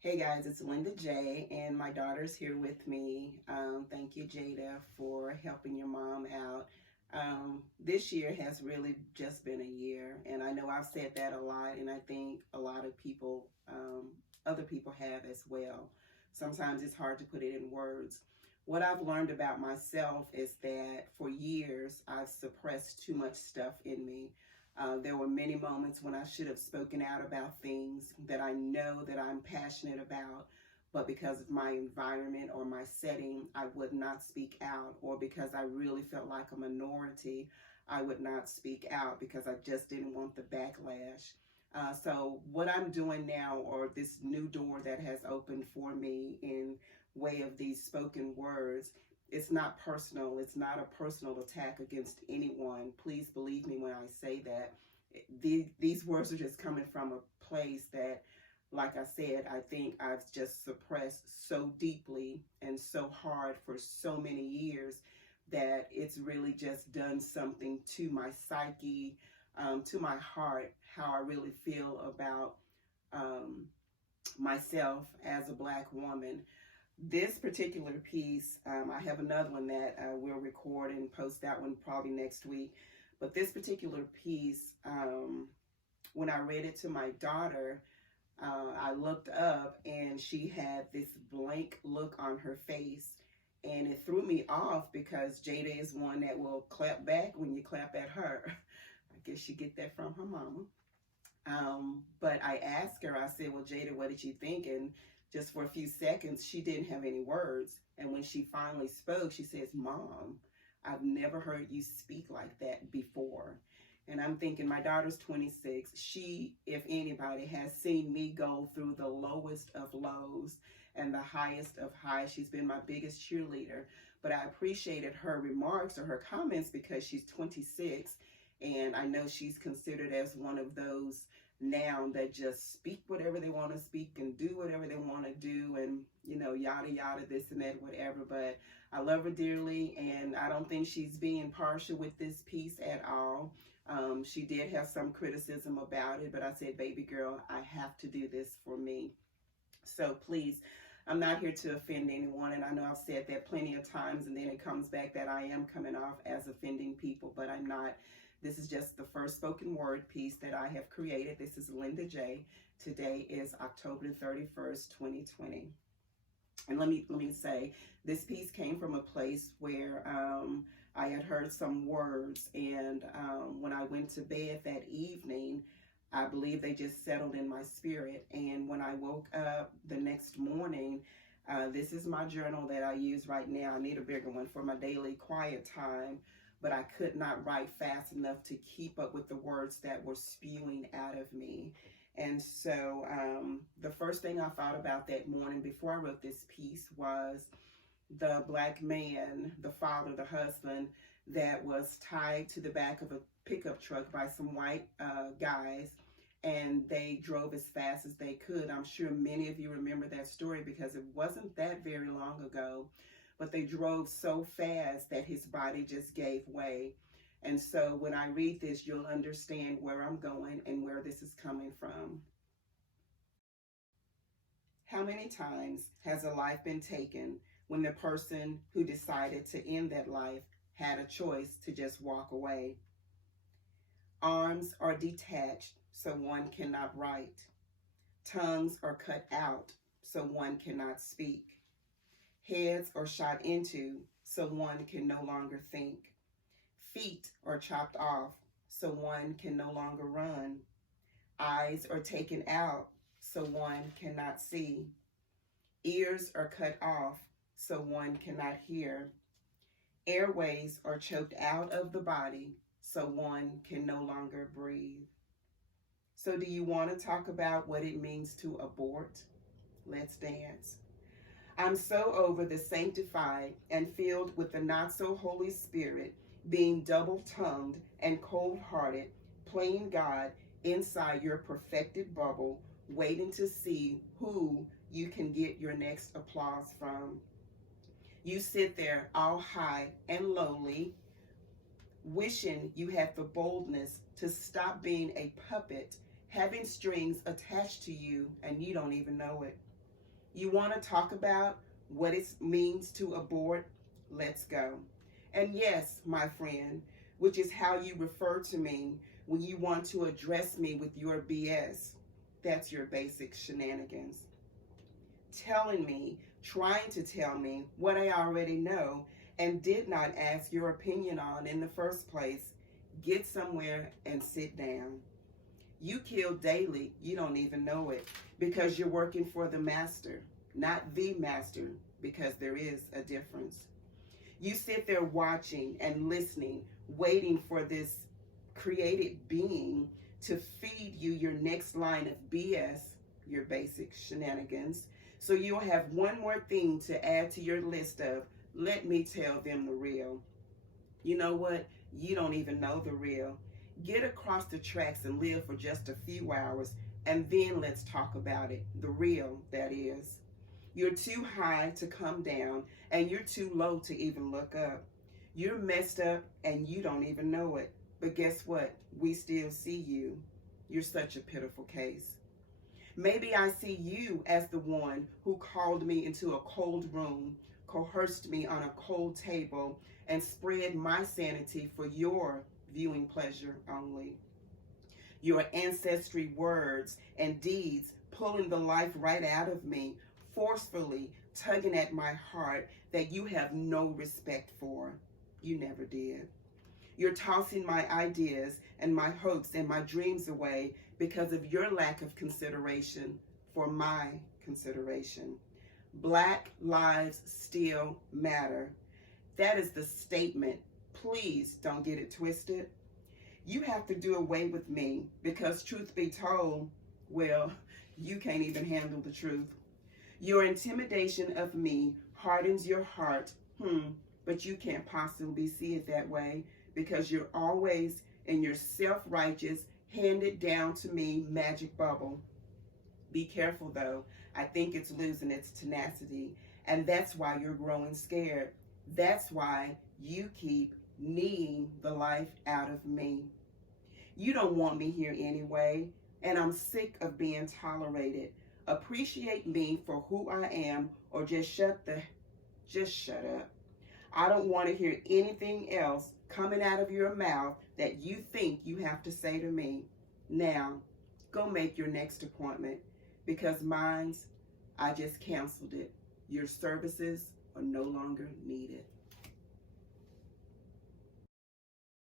Hey guys, it's Linda J, and my daughter's here with me. Thank you, Jada, for helping your mom out. This year has really just been a year, and I know I've said that a lot, and I think a lot of people, other people have as well. Sometimes it's hard to put it in words. What I've learned about myself is that for years I've suppressed too much stuff in me. There were many moments when I should have spoken out about things that I know that I'm passionate about, but because of my environment or my setting, I would not speak out, or because I really felt like a minority, I would not speak out because I just didn't want the backlash. So what I'm doing now, or this new door that has opened for me in way of these spoken words, it's not personal. It's not a personal attack against anyone. Please believe me when I say that. These words are just coming from a place that, like I said, I think I've just suppressed so deeply and so hard for so many years that it's really just done something to my psyche, to my heart, how I really feel about um, myself as a Black woman. This particular piece, I have another one that we'll record and post that one probably next week. But this particular piece, when I read it to my daughter, I looked up and she had this blank look on her face. And it threw me off because Jada is one that will clap back when you clap at her. I guess she get that from her mama. But I asked her, I said, well, Jada, what did you think? And just for a few seconds, she didn't have any words. And when she finally spoke, she says, Mom, I've never heard you speak like that before. And I'm thinking, my daughter's 26. She, if anybody, has seen me go through the lowest of lows and the highest of highs. She's been my biggest cheerleader. But I appreciated her remarks or her comments because she's 26. And I know she's considered as one of those now that just speak whatever they want to speak and do whatever they want to do, and yada yada, this and that, whatever. But I love her dearly, and I don't think she's being partial with this piece at all. She did have some criticism about it, but I said, baby girl, I have to do this for me. So please, I'm not here to offend anyone, and I know I've said that plenty of times, and then it comes back that I am coming off as offending people, but I'm not. This is just the first spoken word piece that I have created. This is Linda J. Today is October 31st, 2020. And let me say, this piece came from a place where I had heard some words, and when I went to bed that evening, I believe they just settled in my spirit. And when I woke up the next morning, this is my journal that I use right now. I need a bigger one for my daily quiet time, but I could not write fast enough to keep up with the words that were spewing out of me. And so the first thing I thought about that morning before I wrote this piece was the Black man, the father, the husband, that was tied to the back of a pickup truck by some white guys, and they drove as fast as they could. I'm sure many of you remember that story because it wasn't that very long ago, but they drove so fast that his body just gave way. And so when I read this, you'll understand where I'm going and where this is coming from. How many times has a life been taken when the person who decided to end that life had a choice to just walk away? Arms are detached so one cannot write. Tongues are cut out so one cannot speak. Heads are shot into so one can no longer think. Feet are chopped off so one can no longer run. Eyes are taken out so one cannot see. Ears are cut off so one cannot hear. Airways are choked out of the body so one can no longer breathe. So do you want to talk about what it means to abort? Let's dance. I'm so over the sanctified and filled with the not so Holy Spirit being double-tongued and cold-hearted, playing God inside your perfected bubble, waiting to see who you can get your next applause from. You sit there all high and lowly, wishing you had the boldness to stop being a puppet, having strings attached to you, and you don't even know it. You want to talk about what it means to abort? Let's go. And yes, my friend, which is how you refer to me when you want to address me with your BS. That's your basic shenanigans. Telling me, trying to tell me what I already know and did not ask your opinion on in the first place. Get somewhere and sit down. You kill daily, you don't even know it, because you're working for the master, not the master, because there is a difference. You sit there watching and listening, waiting for this created being to feed you your next line of BS, your basic shenanigans, so you'll have one more thing to add to your list of, let me tell them the real. You know what? You don't even know the real. Get across the tracks and live for just a few hours, and then let's talk about it. The real, that is. You're too high to come down, and you're too low to even look up. You're messed up, and you don't even know it. But guess what? We still see you. You're such a pitiful case. Maybe I see you as the one who called me into a cold room, coerced me on a cold table, and spread my sanity for your viewing pleasure only. Your ancestry words and deeds pulling the life right out of me, forcefully tugging at my heart that you have no respect for. You never did. You're tossing my ideas and my hopes and my dreams away because of your lack of consideration for my consideration. Black lives still matter. That is the statement. Please don't get it twisted. You have to do away with me because, truth be told, well, you can't even handle the truth. Your intimidation of me hardens your heart, but you can't possibly see it that way because you're always in your self-righteous, handed down to me magic bubble. Be careful though. I think it's losing its tenacity, and that's why you're growing scared. That's why you keep kneading the life out of me. You don't want me here anyway, and I'm sick of being tolerated. Appreciate me for who I am, or just shut up. I don't want to hear anything else coming out of your mouth that you think you have to say to me. Now, go make your next appointment, because mine's, I just canceled it. Your services are no longer needed.